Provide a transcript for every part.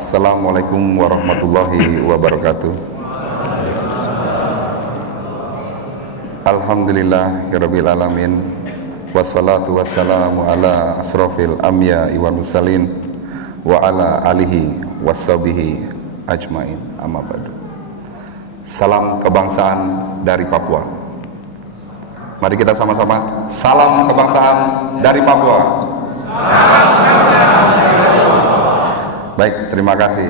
Assalamualaikum warahmatullahi wabarakatuh. Alhamdulillahirabbil alamin. Wassalatu wassalamu ala asrofil anbiya'i wal mursalin wa ala alihi washabihi ajmain. Amma ba'du. Salam kebangsaan dari Papua. Mari kita sama-sama salam kebangsaan dari Papua. Baik, terima kasih.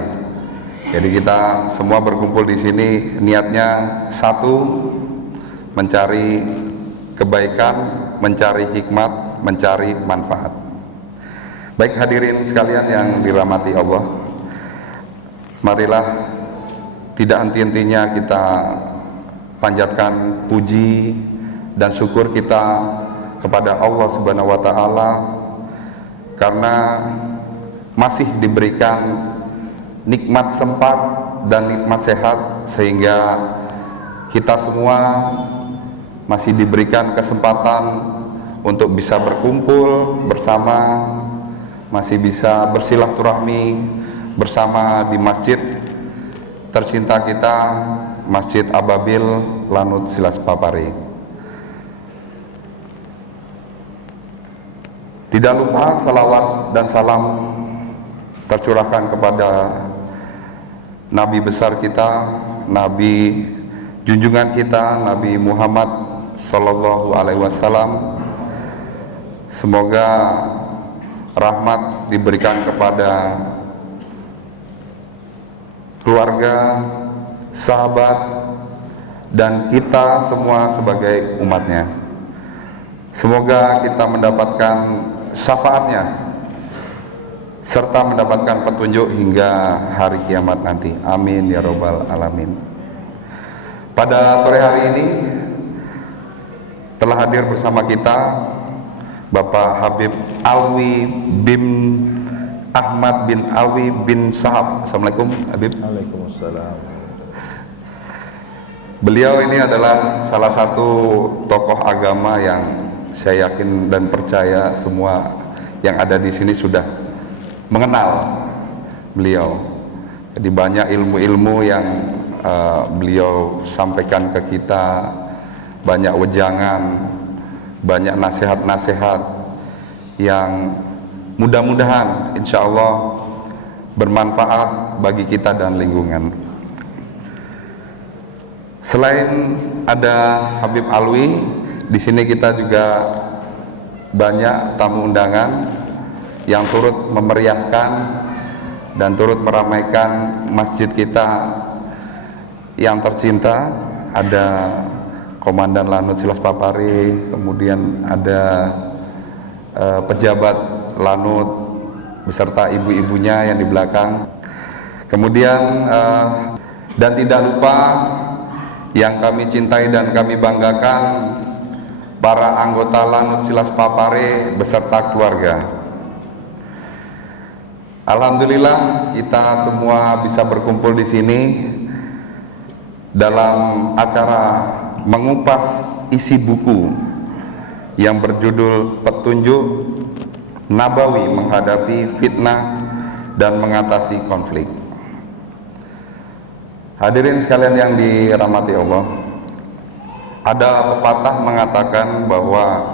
Jadi kita semua berkumpul di sini niatnya satu, mencari kebaikan, mencari hikmat, mencari manfaat. Baik hadirin sekalian yang dirahmati Allah, marilah tidak henti-hentinya kita panjatkan puji dan syukur kita kepada Allah Subhanahu wa taala karena masih diberikan nikmat sempat dan nikmat sehat, sehingga kita semua masih diberikan kesempatan untuk bisa berkumpul bersama, masih bisa bersilaturahmi bersama di masjid tercinta kita, Masjid Ababil Lanut Silas Papare. Tidak lupa salawat dan salam tercurahkan kepada Nabi besar kita, Nabi junjungan kita, Nabi Muhammad Sallallahu Alaihi Wasallam. Semoga rahmat diberikan kepada keluarga, sahabat, dan kita semua sebagai umatnya. Semoga kita mendapatkan syafaatnya serta mendapatkan petunjuk hingga hari kiamat nanti. Amin ya robbal alamin. Pada sore hari ini telah hadir bersama kita Bapak Habib Alwi bin Ahmad bin Alwi bin Sahab. Assalamualaikum Habib. Waalaikumsalam. Beliau ini adalah salah satu tokoh agama yang saya yakin dan percaya semua yang ada di sini sudah mengenal beliau. Jadi banyak ilmu-ilmu yang beliau sampaikan ke kita, banyak wejangan, banyak nasihat-nasihat yang mudah-mudahan insya Allah bermanfaat bagi kita dan lingkungan. Selain ada Habib Alwi, di sini kita juga banyak tamu undangan yang turut memeriahkan dan turut meramaikan masjid kita yang tercinta. Ada Komandan Lanut Silas Papare, kemudian ada pejabat Lanut beserta ibu-ibunya yang di belakang. Kemudian dan tidak lupa yang kami cintai dan kami banggakan, para anggota Lanut Silas Papare beserta keluarga. Alhamdulillah kita semua bisa berkumpul di sini dalam acara mengupas isi buku yang berjudul Petunjuk Nabawi Menghadapi Fitnah dan Mengatasi Konflik. Hadirin sekalian yang dirahmati Allah, ada pepatah mengatakan bahwa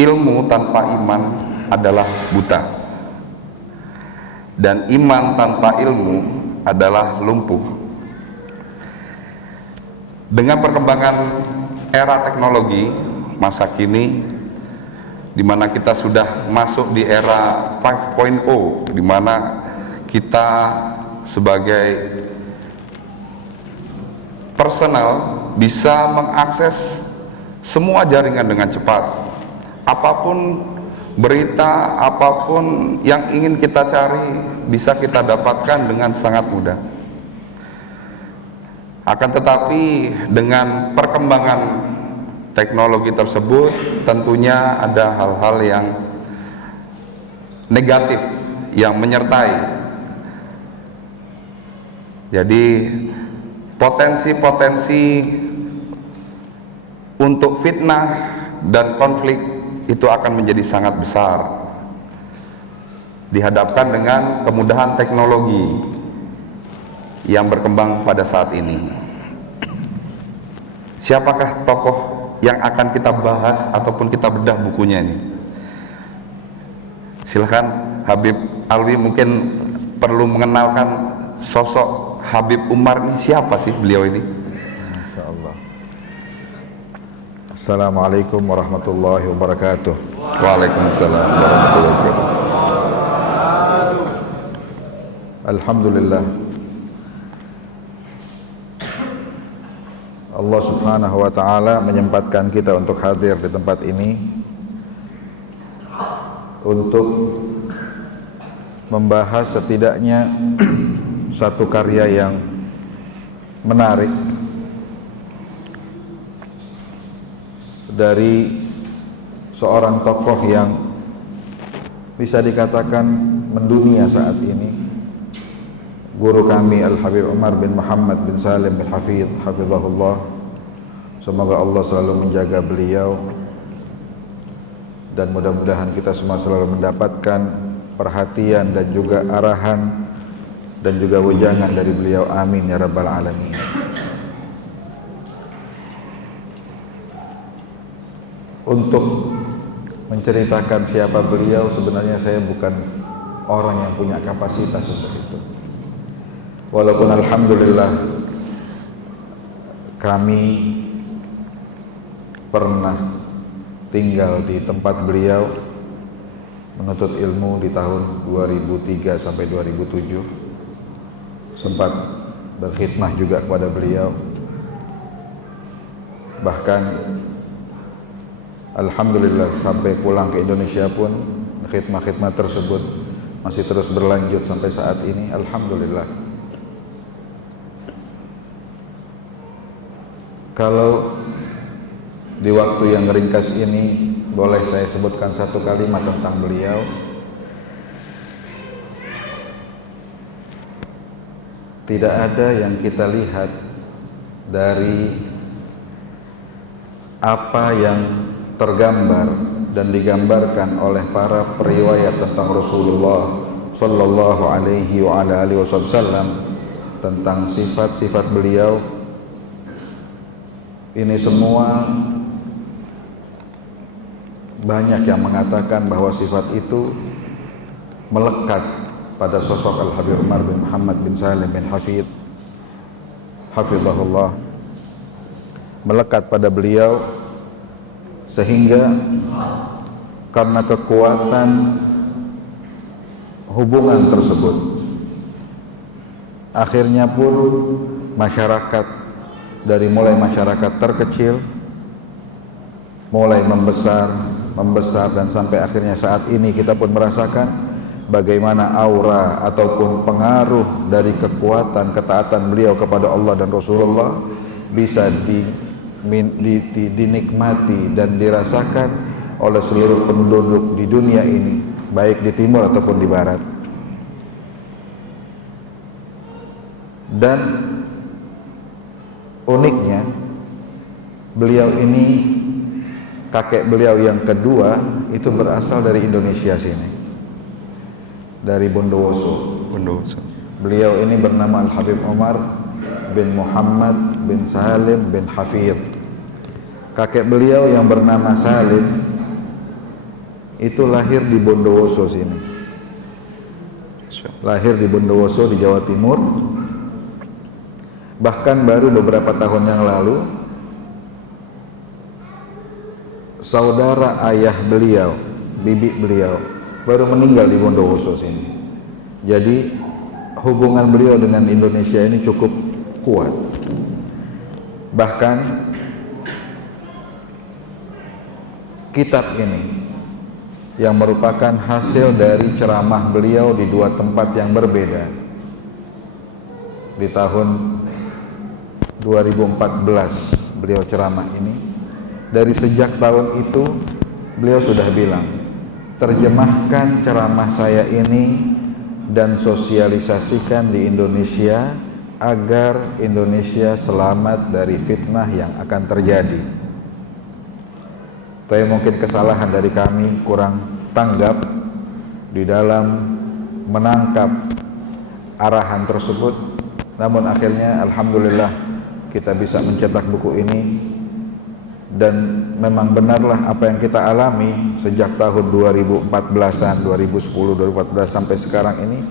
ilmu tanpa iman adalah buta, dan iman tanpa ilmu adalah lumpuh. Dengan perkembangan era teknologi masa kini, di mana kita sudah masuk di era 5.0, di mana kita sebagai personal bisa mengakses semua jaringan dengan cepat. Apapun berita, apapun yang ingin kita cari bisa kita dapatkan dengan sangat mudah. Akan tetapi dengan perkembangan teknologi tersebut tentunya ada hal-hal yang negatif yang menyertai. Jadi potensi-potensi untuk fitnah dan konflik itu akan menjadi sangat besar. dihadapkan dengan kemudahan teknologi yang berkembang pada saat ini. Siapakah tokoh yang akan kita bahas ataupun kita bedah bukunya ini? Silahkan Habib Alwi mungkin perlu mengenalkan sosok Habib Umar ini, siapa sih beliau ini? Masya Allah. Assalamualaikum warahmatullahi wabarakatuh. Waalaikumsalam warahmatullahi wabarakatuh. Alhamdulillah, Allah subhanahu wa ta'ala menyempatkan kita untuk hadir di tempat ini untuk membahas setidaknya satu karya yang menarik dari seorang tokoh yang bisa dikatakan mendunia saat ini, guru kami Al-Habib Umar bin Muhammad bin Salim bin Hafidh, hafizahullah. Semoga Allah selalu menjaga beliau dan mudah-mudahan kita semua selalu mendapatkan perhatian dan juga arahan dan juga wejangan dari beliau, amin ya rabbal alamin. Untuk menceritakan siapa beliau, sebenarnya saya bukan orang yang punya kapasitas untuk itu. Walaupun alhamdulillah kami pernah tinggal di tempat beliau menuntut ilmu di tahun 2003 sampai 2007, sempat berkhidmah juga kepada beliau. Bahkan alhamdulillah sampai pulang ke Indonesia pun khidmah-khidmah tersebut masih terus berlanjut sampai saat ini, alhamdulillah. Kalau di waktu yang ringkas ini boleh saya sebutkan satu kalimat tentang beliau. Tidak ada yang kita lihat dari apa yang tergambar dan digambarkan oleh para periwayat tentang Rasulullah Sallallahu Alaihi Wasallam, tentang sifat-sifat beliau. Ini semua banyak yang mengatakan bahwa sifat itu melekat pada sosok Al-Habib Umar bin Muhammad bin Salim bin Hafidh, hafizahullah, melekat pada beliau, sehingga karena kekuatan hubungan tersebut akhirnya pun masyarakat, dari mulai masyarakat terkecil mulai membesar dan sampai akhirnya saat ini kita pun merasakan bagaimana aura ataupun pengaruh dari kekuatan ketaatan beliau kepada Allah dan Rasulullah bisa dinikmati dan dirasakan oleh seluruh penduduk di dunia ini, baik di timur ataupun di barat. Dan uniknya beliau ini, kakek beliau yang kedua itu berasal dari Indonesia sini, dari Bondowoso. Beliau ini bernama Al-Habib Umar bin Muhammad bin Salim bin Hafidh. Kakek beliau yang bernama Salim itu lahir di Bondowoso sini, lahir di Bondowoso di Jawa Timur. Bahkan baru beberapa tahun yang lalu saudara ayah beliau, bibi beliau, baru meninggal di Bondowoso sini. Jadi hubungan beliau dengan Indonesia ini cukup kuat. Bahkan kitab ini yang merupakan hasil dari ceramah beliau di dua tempat yang berbeda di tahun 2014 beliau ceramah ini. Dari sejak tahun itu beliau sudah bilang, terjemahkan ceramah saya ini dan sosialisasikan di Indonesia agar Indonesia selamat dari fitnah yang akan terjadi. Tapi mungkin kesalahan dari kami kurang tanggap di dalam menangkap arahan tersebut, namun akhirnya alhamdulillah kita bisa mencetak buku ini. Dan memang benarlah apa yang kita alami sejak tahun 2014-an, 2010, 2014 sampai sekarang ini,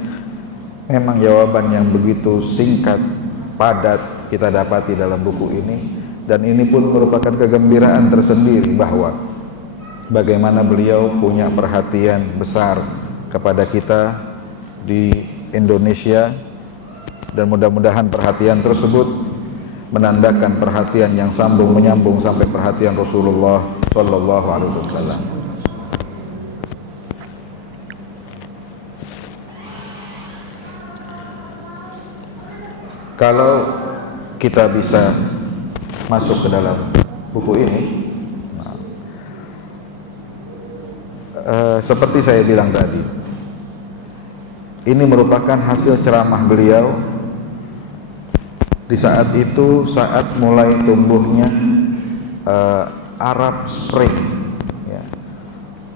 memang jawaban yang begitu singkat, padat kita dapati dalam buku ini. Dan ini pun merupakan kegembiraan tersendiri bahwa bagaimana beliau punya perhatian besar kepada kita di Indonesia, dan mudah-mudahan perhatian tersebut menandakan perhatian yang sambung menyambung sampai perhatian Rasulullah Shallallahu Alaihi Wasallam. Kalau kita bisa masuk ke dalam buku ini, seperti saya bilang tadi, ini merupakan hasil ceramah beliau di saat itu, saat mulai tumbuhnya Arab Spring, ya,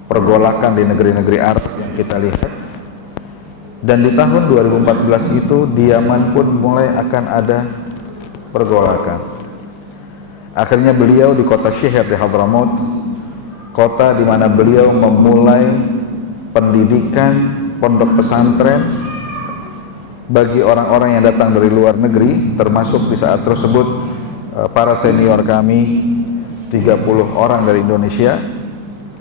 pergolakan di negeri-negeri Arab yang kita lihat. Dan di tahun 2014 itu di Yaman pun mulai akan ada pergolakan. Akhirnya beliau di kota Syihr di Hadramaut, kota di mana beliau memulai pendidikan pondok pesantren bagi orang-orang yang datang dari luar negeri, termasuk di saat tersebut para senior kami 30 orang dari Indonesia.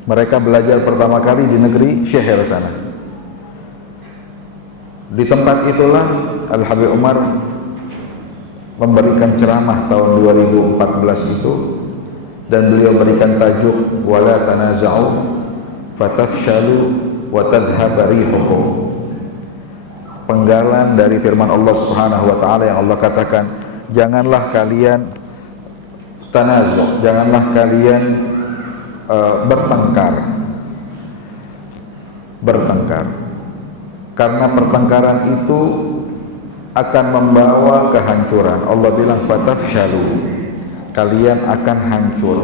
Mereka belajar pertama kali di negeri Syihr sana. Di tempat itulah Al-Habib Umar memberikan ceramah tahun 2014 itu, dan beliau berikan tajuk wala tanaza'u fatafshalu wa tadhhab rihukum. Penggalan dari firman Allah Subhanahu wa taala yang Allah katakan, janganlah kalian tanazu', janganlah kalian bertengkar, karena pertengkaran itu akan membawa kehancuran. Allah bilang fatafshalu, kalian akan hancur.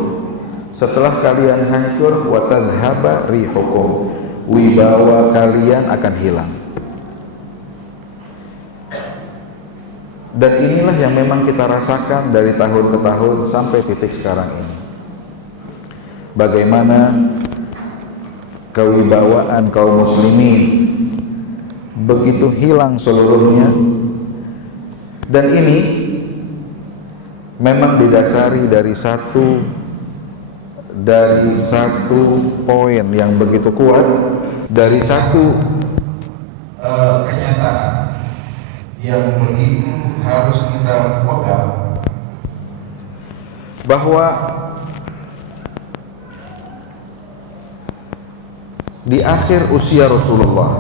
Setelah kalian hancur, wa tadhhaba rihukum, wibawa kalian akan hilang. Dan inilah yang memang kita rasakan dari tahun ke tahun sampai titik sekarang ini. Bagaimana kewibawaan kaum muslimin begitu hilang seluruhnya. Dan ini memang didasari dari satu poin yang begitu kuat, dari satu kenyataan yang begitu harus kita pegang, bahwa di akhir usia Rasulullah,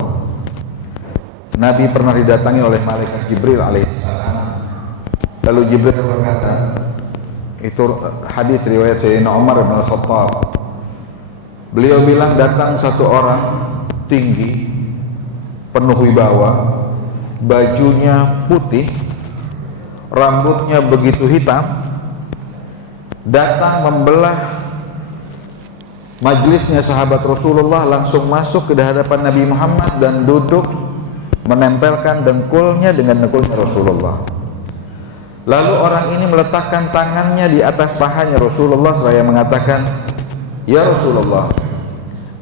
Nabi pernah didatangi oleh malaikat Jibril alaihissalam. Lalu Jibril berkata, itu hadis riwayat Sayyidina Umar bin Khattab, beliau bilang datang satu orang tinggi, penuh wibawa, bajunya putih, rambutnya begitu hitam, datang membelah majlisnya sahabat Rasulullah, langsung masuk ke hadapan Nabi Muhammad dan duduk menempelkan dengkulnya dengan dengkulnya Rasulullah. Lalu orang ini meletakkan tangannya di atas pahanya Rasulullah seraya mengatakan, ya Rasulullah,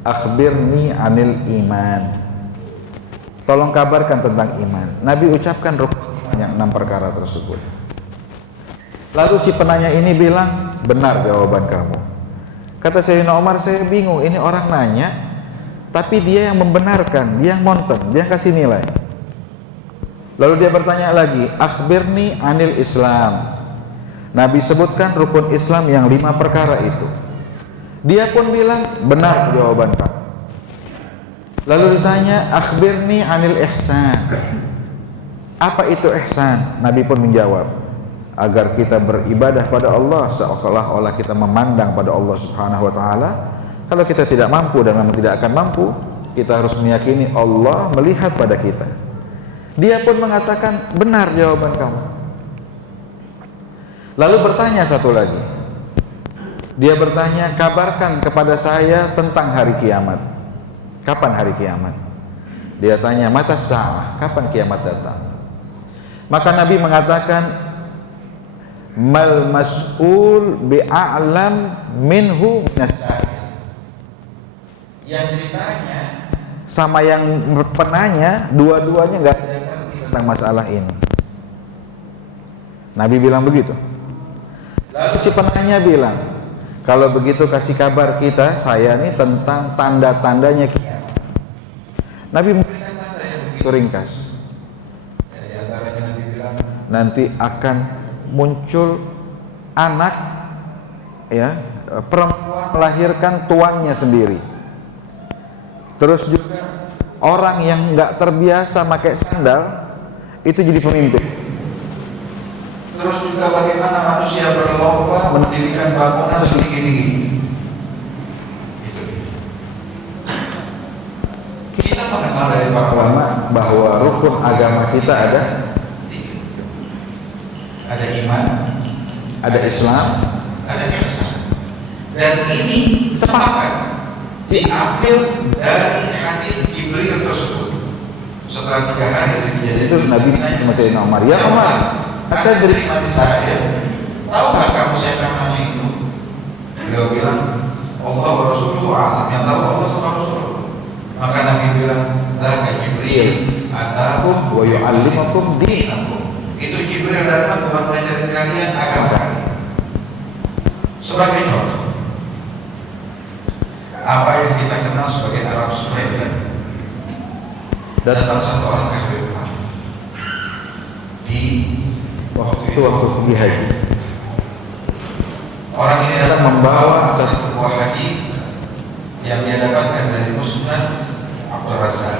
akhbirni anil iman, tolong kabarkan tentang iman. Nabi ucapkan yang 6 perkara tersebut. Lalu si penanya ini bilang, benar jawaban kamu. Kata Sayyidina Umar, saya bingung, ini orang nanya tapi dia yang membenarkan, dia yang monten, dia yang kasih nilai. Lalu dia bertanya lagi, akhbirni anil Islam. Nabi sebutkan rukun Islam yang 5 perkara itu. Dia pun bilang, benar jawaban kamu. Lalu ditanya, akhbirni anil ihsan. Apa itu ihsan? Nabi pun menjawab, agar kita beribadah pada Allah seolah-olah kita memandang pada Allah Subhanahu wa taala. Kalau kita tidak mampu dan memang tidak akan mampu, kita harus meyakini Allah melihat pada kita. Dia pun mengatakan, benar jawaban kamu. Lalu bertanya satu lagi. Dia bertanya, kabarkan kepada saya tentang hari kiamat. Kapan hari kiamat? Dia tanya, mata sa'ah, kapan kiamat datang? Maka Nabi mengatakan, mal mas'ul bi'a'lam minhu minas-sa'il. Yang ditanya sama yang penanya, dua-duanya nggak ada yang ngerti tentang masalah ini. Nabi bilang begitu. Lalu si penanya bilang, kalau begitu kasih kabar kita, saya nih, tentang tanda-tandanya kiamat. Nabi memberikan tanda yang begitu ringkas. Di antaranya Nabi bilang, nanti akan muncul anak, ya, perempuan melahirkan tuannya sendiri. Terus juga orang yang nggak terbiasa pakai sandal itu jadi pemimpin. Terus juga bagaimana manusia berlomba mendirikan bangunan setinggi-tinggi. Itu dia. Kita mengenal dari para ulama bahwa rukun agama kita ada tiga. Ada iman, ada Islam, ada ihsan. Dan ini sepakat diambil dari hadis Jibril tersebut. Setelah 3 hari dari kejadian itu, Nabi sama Sayyidina Umar, ya Umar, kata dari mati saya, tahukah kamu siapa yang nanya itu? Beliau bilang, Allah wa Rasuluhu a'lam, yang tahu Allah sama Rasul. Maka Nabi bilang, dzaka Jibril atakum wa yu'allimukum dinakum. Itu Jibril datang buat mengajarin kalian agama kalian. Sebagai contoh, apa yang kita kenal sebagai Arab Spring, datang satu orang ke Habib di waktu pergi haji. Orang ini datang membawa satu buah hadis yang dia dapatkan dari Musnad Abdul Razak.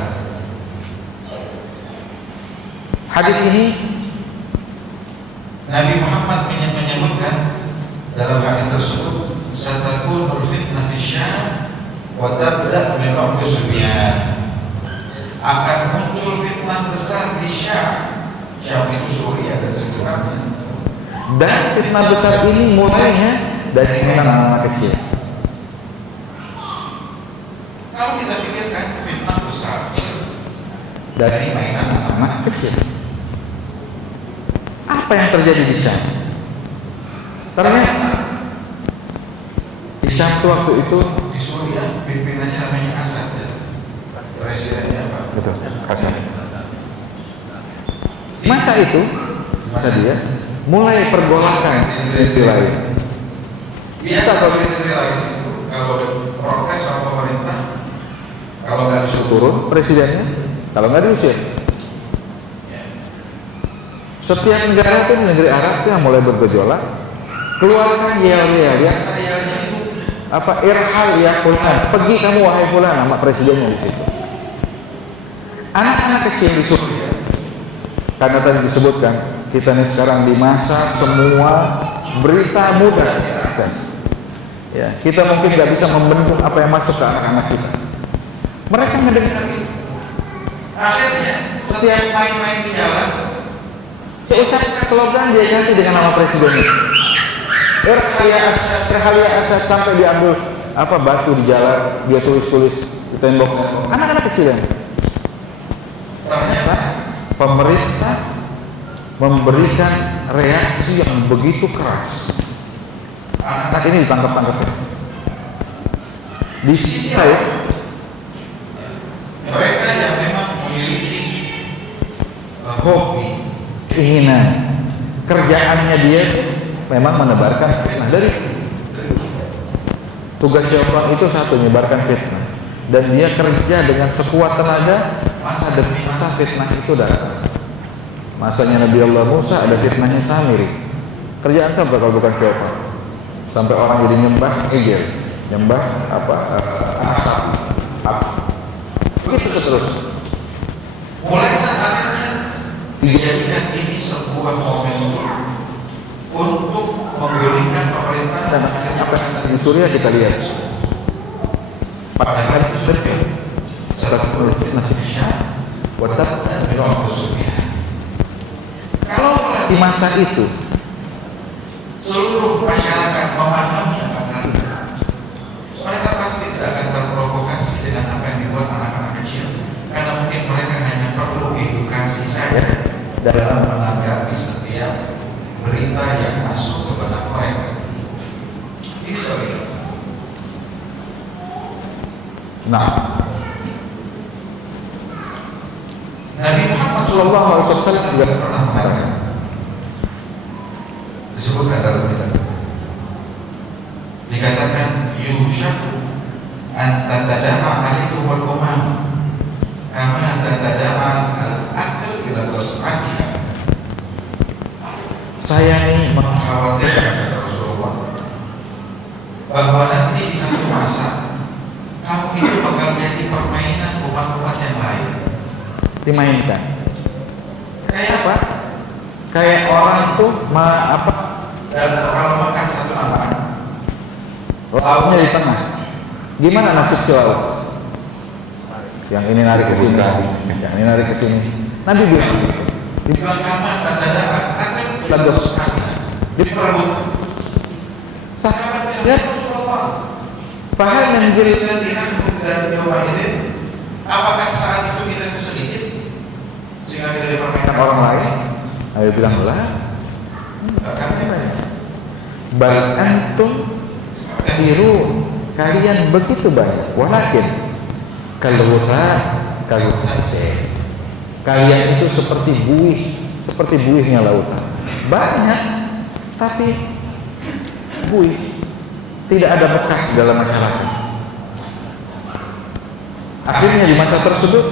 Hadis ini Nabi Muhammad menyebutkan dalam hadis tersebut, "Satakunul fitnah fi Syam wa tabda min Abu Sufyan." Akan muncul fitnah besar di Syam. Syam itu Suriah dan sekitarnya. Dan fitnah besar ini mulainya dari mainan anak kecil. Kalau kita pikirkan fitnah besar dari mainan anak kecil, apa yang terjadi di Syam? Ternyata di Syam waktu itu di Suriah pimpinannya namanya Asad, ya. Presidennya apa? Betul, Asad. Masa itu, masa dia mulai pergolakan di lain. Biasa kalau di negeri lain itu, kalau protes sama pemerintah, kalau nggak disuruh turun presidennya, kalau nggak diusir. Setiap negara itu di negeri Arab itu yang mulai bergejolak, keluarkan yel-yel ya, apa irhal ya fulan, pergi kamu wahai fulan, nama presidennya di situ. Anak-anak kecil di Suriah, karena tadi disebutkan kita nih sekarang di masa semua berita mudah kita akses. Ya, kita mungkin nggak bisa membendung apa yang masuk ke anak-anak kita. Mereka mendengar itu. Akhirnya setiap main-main di jalan, ucapkan slogan dia ganti dengan nama presidennya. Erhalia Asad sampai diambil apa batu di jalan, dia tulis-tulis di tembok. Anak-anak kecil yang ternyata pemerintah memberikan reaksi yang begitu keras. Anak ini ditangkap-tangkap. Di sisi lain, mereka yang memang memiliki hobi, keinginan, kerjaannya dia memang menebarkan fitnah. Dari tugas syaitan itu satu, menyebarkan fitnah, dan dia kerja dengan sekuat tenaga. Masa demi masa fitnah itu datang. Masanya Nabi Allah Musa ada fitnahnya Samiri. Kerjaan siapa kalau bukan syaitan? Sampai orang jadi nyembah ejel, nyembah anak sapi. Begitu terus. Mulailah akhirnya dijadikan ini sebuah momentum untuk menggulingkan pemerintah. Dan apa yang di Suriah kita lihat. Padahal itu sudah satu fitnah Syam, watab dan Abu Sufyan. Kalau di masa itu seluruh masyarakat memahami apa mereka pasti tidak akan terprovokasi dengan apa yang dibuat anak-anak kecil, karena mungkin dalam menanggapi setiap berita yang masuk ke benak mereka. Ini sebabnya. Nah, Nabi Muhammad Sallallahu Alaihi Wasallam juga pernah mengatakan, disebutkan dalam kitab, dikatakan yushaku an tatada'a alaikumul umam kama tatada'a al-akal ila qas'atiha. Saya ini mengkhawatirkan, kata Rasulullah, bahwa nanti di satu masa kamu itu bakal jadi permainan umat-umat yang lain. dimainkan. Kayak apa? Kayak orang tuh Dan kalau makan satu lauk, lauknya di tengah. Gimana nasib lauk? Yang ini narik ke sini, yang ini narik ke sini. Nabi bilang, dibilang kama tatada'a akan Bagus. diperebutkan. Sahabat Ya lihat, Rasulullah, paham yang jadi dan Yawahidin, apakah saat itu kita itu sedikit sehingga kita dipermainkan orang lain. Nabi bilang lah, bal antum kathirun, kalian begitu banyak. Walakin kalau kalian itu seperti buihnya lautan. Banyak, tapi buih, tidak ada bekas dalam masyarakat. Akhirnya di masa tersebut,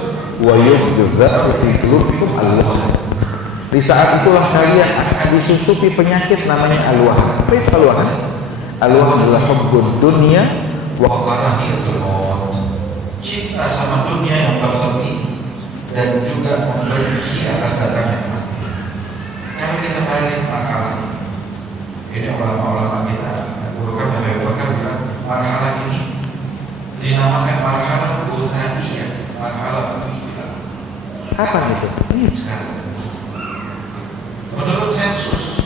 wa yubdhu fi qulubikum al-wahn. Di saat itulah kalian akan disusupi penyakit namanya al-wahn. Apa itu al-wahn? Al-wahn adalah hubbud dunya wa karahiyatul maut, cinta sama dunia yang berlebih dan juga membenci atas datangnya mati. Kalau kita balik makalah ini ulama-ulama kita, guru kami Abu Bakar bilang marhalah ini dinamakan marhalah busaiyah, marhalah builah. Kapan itu? Ini sekarang. Menurut sensus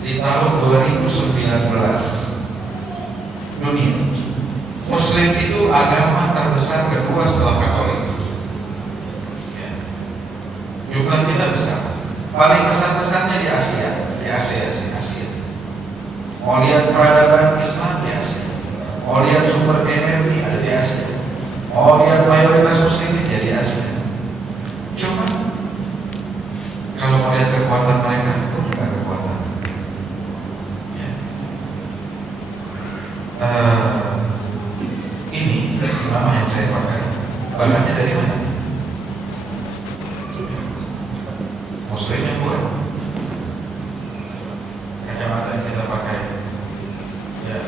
di tahun 2019 dunia Muslim itu agama terbesar kedua setelah Katolik. Ya. Jumlah kita besar. Paling besar-besarnya di Asia. Mau lihat peradaban Islam di Asia. Mau lihat sumber energi ada di Asia. Mau lihat mayoritas Muslim di Asia. Cuma kalau mau lihat kekuatan mereka, bukan kekuatan. Ya. Ini nama yang saya pakai. Bahannya dari mana? Muslim yang buat. Kacamata yang kita pakai, ya,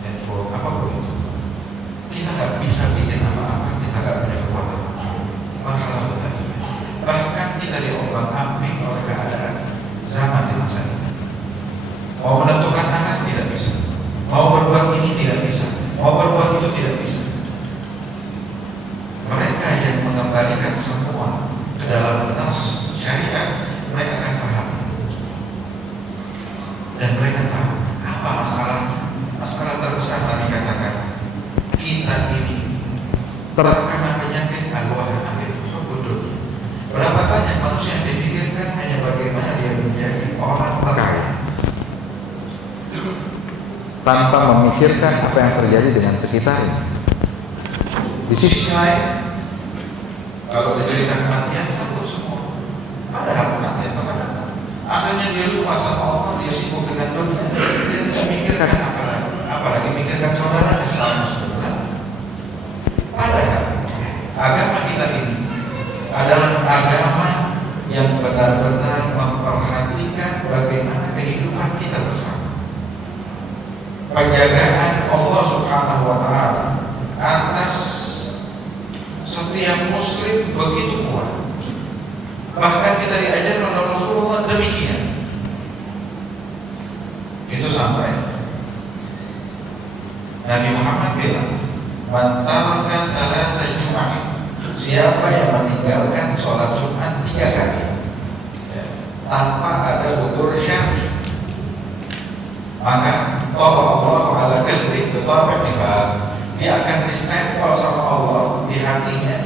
handphone apapun itu. Kita nggak bisa bikin apa-apa. Kita nggak punya kekuatan apa-apa. Masalah tadi. Bahkan kita diombang-ambing oleh keadaan zaman di masa ini. Mau menentukan arah tidak bisa. Mau berbuat ini tidak bisa. Mau berbuat itu tidak bisa. Mereka yang mengembalikan semua ke dalam nas syariat, mereka akan paham dan mereka tahu apa masalah terbesar. Nabi katakan kita ini terkena penyakit al-wahn al-hubud. Berapa banyak manusia yang dipikirkan hanya bagaimana dia menjadi orang terkaya tanpa memikirkan apa yang terjadi dengan sekitarnya. di sisi lain. Kalau diceritakan kematian, takut semua. Padahal kematian bakal datang. Akhirnya dia lupa sama Allah, dia sibuk dengan dunia. Dia tidak mikirkan apalagi mikirkan saudaranya sama saudara. Padahal agama kita ini adalah agama yang benar-benar memperhatikan bagaimana kehidupan kita bersama. Penjagaan Allah Subhanahu wa Ta'ala atas setiap Muslim begitu kuat. Bahkan kita diajar oleh Rasulullah demikian. Itu sampai Nabi Muhammad bilang, "Man taraka thalatha Jum'ah." Siapa yang meninggalkan sholat Jumat 3 kali tanpa ada udzur syar'i, maka Allah ala qalbi betabah nifaq. Dia akan distempel sama Allah di hatinya,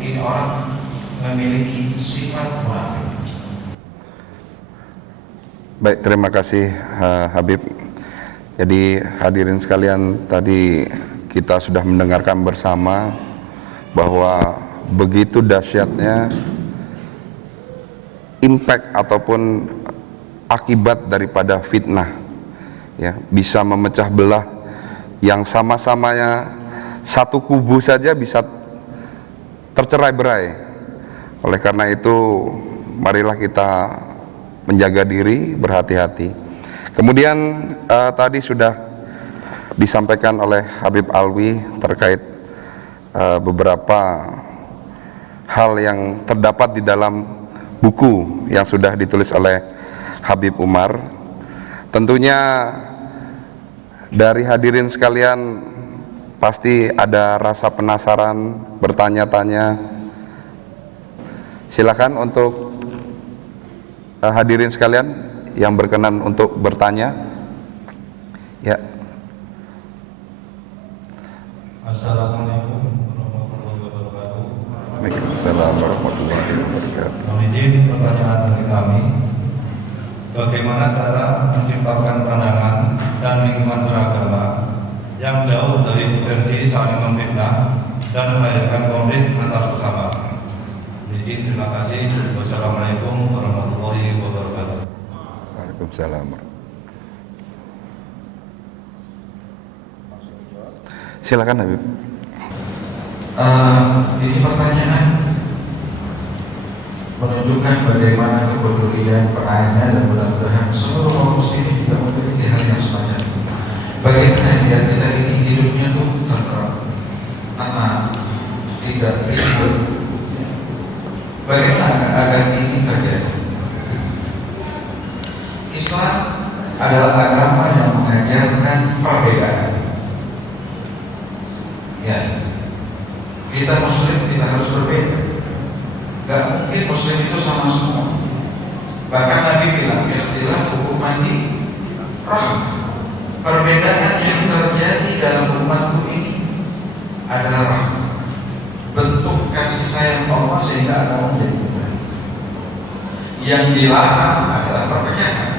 ini orang memiliki memiliki sifat munafik. Baik, terima kasih Habib. Jadi hadirin sekalian, tadi kita sudah mendengarkan bersama bahwa begitu dahsyatnya impact ataupun akibat daripada fitnah, ya, bisa memecah belah yang sama-samanya satu kubu saja bisa tercerai-berai. Oleh karena itu, marilah kita menjaga diri, berhati-hati. Kemudian tadi sudah disampaikan oleh Habib Alwi terkait beberapa hal yang terdapat di dalam buku yang sudah ditulis oleh Habib Umar. Tentunya dari hadirin sekalian pasti ada rasa penasaran, bertanya-tanya. Silakan untuk hadirin sekalian yang berkenan untuk bertanya. Ya. Assalamualaikum warahmatullahi wabarakatuh. Waalaikumsalam warahmatullahi wabarakatuh. Mohon izin pertanyaan dari kami. Bagaimana cara menciptakan pandangan dan lingkungan beragama yang jauh dari potensi saling memfitnah dan melahirkan konflik antar sesama? Izin, terima kasih. Wassalamualaikum warahmatullahi wabarakatuh. Waalaikumsalam. Silakan Habib. Ini pertanyaan menunjukkan bagaimana kepedulian penanya, dan mudah-mudahan seluruh kaum muslimin juga memiliki hal yang semacam itu. Bagaimana biar kita ini hidupnya tuh tenang, tidak ribut. Bagaimana agar ini terjadi? Islam adalah agama yang mengajarkan perbedaan. Ya, kita muslim, kita harus berbeda. Gak mungkin muslim itu sama semua. Bahkan Nabi bilang, ikhtilaf ummati rahmah. Perbedaan yang terjadi dalam umatku ini adalah rahmah, bentuk kasih sayang Allah sehingga agama menjadi mudah. Yang dilarang adalah perpecahan.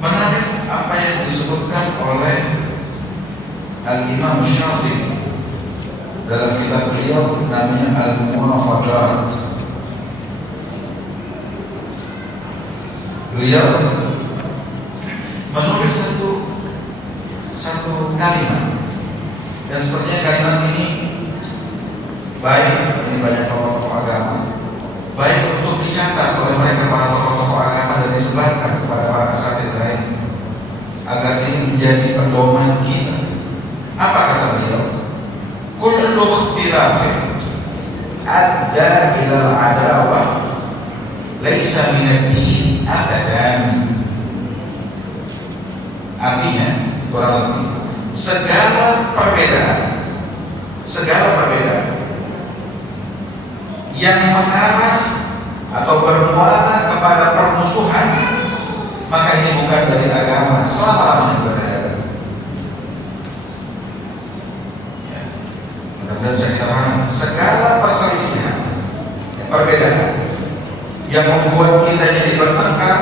Menarik apa yang disebutkan oleh Al-Imam Syatibi dalam kitab beliau namanya Al-Munafadat. Beliau menulis satu kalimat, dan sepertinya kalimat ini baik, ini banyak tokoh-tokoh agama, baik untuk dicatat oleh mereka para tokoh-tokoh agama dan disebarkan kepada para asatidz lain agar ini menjadi pedoman kita. Apa kata beliau? Kullu ikhtilafin adda ila al-adawah laisa min ad-din abadan. Artinya kurang lebih segala perbedaan yang mengarah atau bermuara kepada permusuhan, maka ini bukan dari agama selama-lamanya berada. Ya. Mudah-mudahan saya terang, segala perselisihan, perbedaan yang membuat kita jadi bertengkar,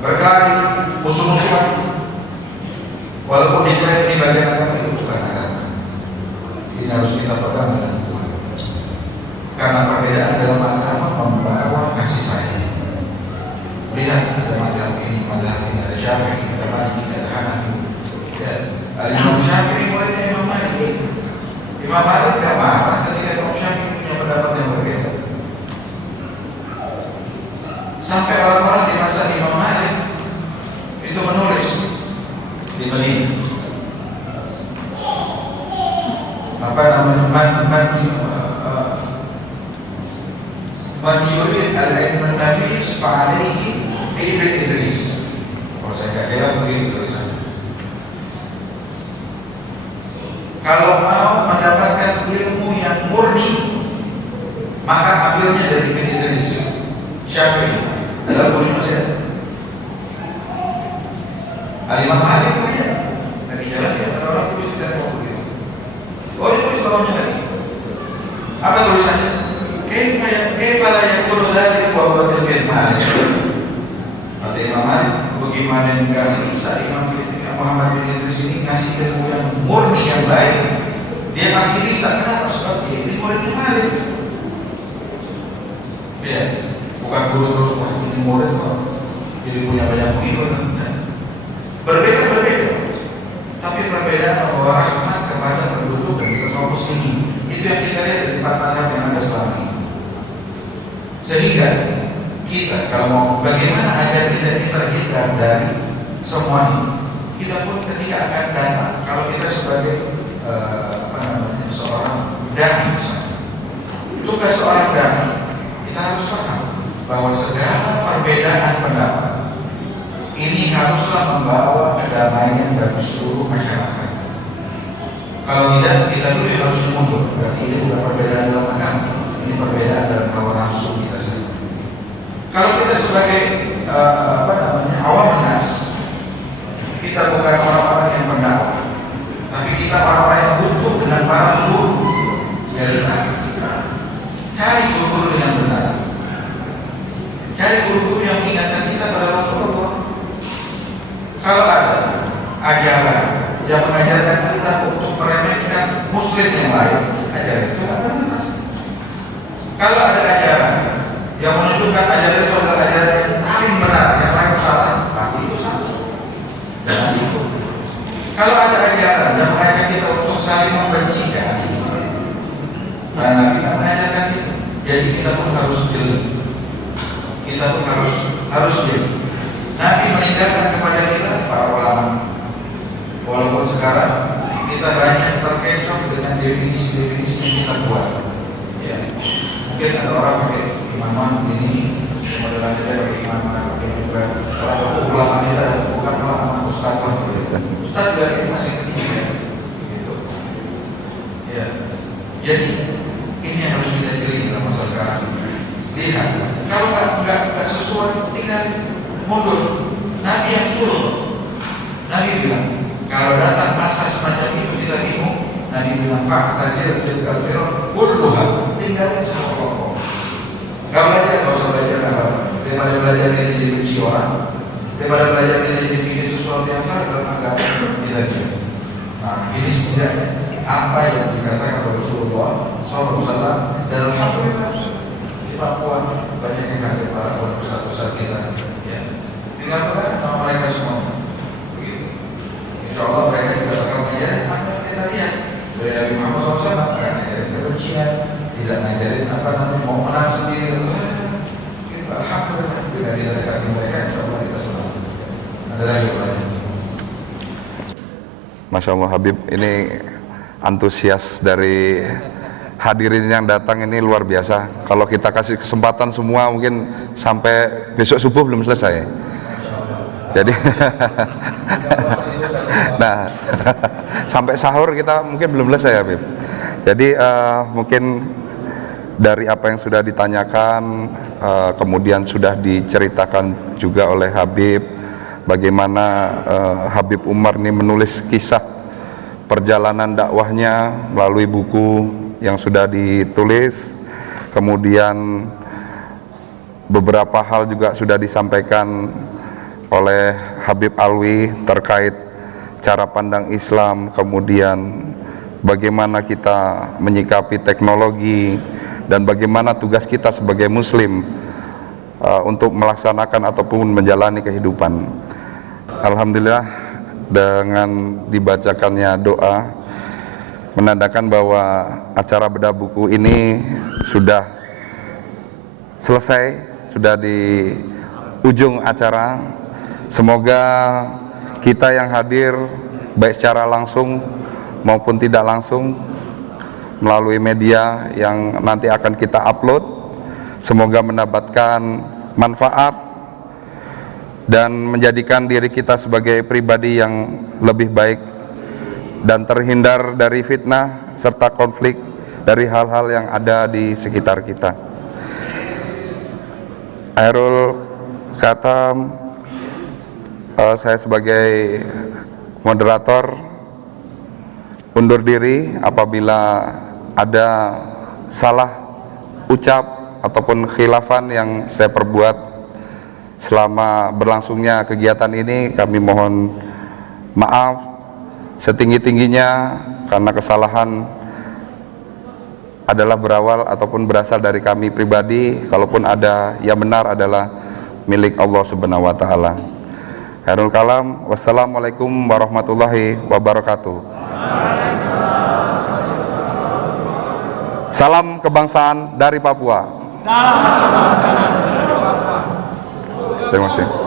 berkelahi, musuh-musuhan, walaupun diklaim ini bagian agama, itu bukan agama. Ini harus kita pegang dengan kuat. Karena perbedaan dalam agama membawa kasih sayang. Lihat, ada madhab ini, ada Syafi'i, ada Maliki, ada Hanafi. Ya, Imam Syafi'i muridnya Imam Malik. Imam Malik gak marah ketika Imam Syafi'i punya pendapat yang berbeda. Sampai orang-orang di masa Imam Malik itu menulis di Madinah, apa namanya, man yurid al-ilm an-nafis fa'alaihi bi Ibn Idris. Kalau saya nggak kira begitu tulisannya. Kalau mau mendapatkan ilmu yang murni, maka ambilnya dari Ibn Idris. Syafi'i adalah guru masih ada. Al-Imam Malik punya lagi jalan, ya, ada orang tulis tidak mau begitu. Oh, ini tulis bawahnya lagi. Apa tulisannya? Kaifa la yakunu dzalik wa huwa tilkal malik. Kata Imam Malik, bagaimana enggak bisa Imam Muhammad bin Idris ini ngasih ilmu yang murni yang baik? Dia pasti bisa. Kenapa? Sebab dia ini muridnya Malik. Ya, bukan guru terus ini murid kok jadi punya banyak pengikut. Berbeda, tapi perbedaan membawa rahmat kepada penduduk dan juga kaum muslimin. Itu yang kita lihat di empat mazhab yang ada selama ini. Sehingga kita kalau mau bagaimana agar kita ini terhindar dari semua ini, kita pun ketika akan datang, kalau kita sebagai seorang dai misalnya, tugas seorang dai kita harus paham bahwa segala perbedaan pendapat ini haruslah membawa kedamaian bagi seluruh masyarakat. Kalau tidak, kita dulu yang harus mundur. Berarti ini bukan perbedaan dalam agama, ini perbedaan dalam hawa nafsu kita saja. Kalau kita sebagai awam nas, kita bukan orang-orang yang pendapat, tapi kita orang-orang yang butuh dengan para guru. Jadi cari guru-guru dengan benar, cari guru-guru yang mengingatkan kita pada Rasulullah. Kalau ada ajaran yang mengajarkan kita untuk meremehkan muslim yang lain, ajaran itu akan benar. Kalau ada ajaran yang menunjukkan ajaran itu adalah ajaran yang paling benar, yang lain salah, pasti itu salah. Jangan ikut. Kalau ada ajaran yang mengajarkan kita untuk saling membenci, jangan ikut. Karena Nabi tidak mengajarkan itu. Jadi kita pun harus jeli. Kita pun harus jeli. Nabi meninggalkan kepada kita para ulama. Walaupun sekarang kita banyak terkecoh dengan definisi-definisi yang kita buat. Ya. Mungkin ada orang pakai imaman ini, modelan kita pakai imaman, pakai juga kalau ulama kita bukan ulama ustaz juga masih ketiga, gitu. Ya. Jadi ini yang harus kita jeli dalam masa sekarang ini. Lihat, kalau nggak sesuai, tinggal mundur. Nabi yang suruh. Nabi bilang, kalau datang masa semacam itu kita bingung, Nabi bilang fa'tazil tilkal firaq kulluha, tinggalin semua kelompok. Gak usah belajar apa. Daripada belajar kita jadi benci orang, daripada belajar kita jadi bikin sesuatu yang salah dalam agama kita juga. Nah, ini setidaknya apa yang dikatakan oleh Rasulullah SAW dalam Rasulullah di Papua banyak yang kata para ustaz-ustaz kita. Ya. Tinggal belajar sama mereka semua. Insya Allah mereka juga bakal mengajarin apa yang kita lihat dari Muhammad SAW, nggak ngajarin kebencian, tidak ngajarin apa namanya mau menang sendiri. Alhamdulillah dari kaki mereka, insya Allah kita selamat. Ada lagi pertanyaan? Masya Allah Habib, ini antusias dari hadirin yang datang ini luar biasa. Kalau kita kasih kesempatan semua mungkin sampai besok subuh belum selesai. Jadi nah sampai sahur kita mungkin belum selesai ya Habib. Jadi mungkin dari apa yang sudah ditanyakan, kemudian sudah diceritakan juga oleh Habib bagaimana Habib Umar ini menulis kisah perjalanan dakwahnya melalui buku yang sudah ditulis, kemudian beberapa hal juga sudah disampaikan oleh Habib Alwi terkait cara pandang Islam, kemudian bagaimana kita menyikapi teknologi dan bagaimana tugas kita sebagai muslim untuk melaksanakan ataupun menjalani kehidupan. Alhamdulillah dengan dibacakannya doa menandakan bahwa acara bedah buku ini sudah selesai, sudah di ujung acara. Semoga kita yang hadir baik secara langsung maupun tidak langsung melalui media yang nanti akan kita upload, semoga mendapatkan manfaat dan menjadikan diri kita sebagai pribadi yang lebih baik dan terhindar dari fitnah serta konflik dari hal-hal yang ada di sekitar kita. Akhirul katam, saya sebagai moderator undur diri apabila ada salah ucap ataupun khilafan yang saya perbuat selama berlangsungnya kegiatan ini, kami mohon maaf setinggi-tingginya, karena kesalahan adalah berawal ataupun berasal dari kami pribadi. Kalaupun ada yang benar adalah milik Allah Subhanahu wa taala. Khairul kalam, wassalamualaikum warahmatullahi wabarakatuh. Salam kebangsaan dari Papua. Terima kasih.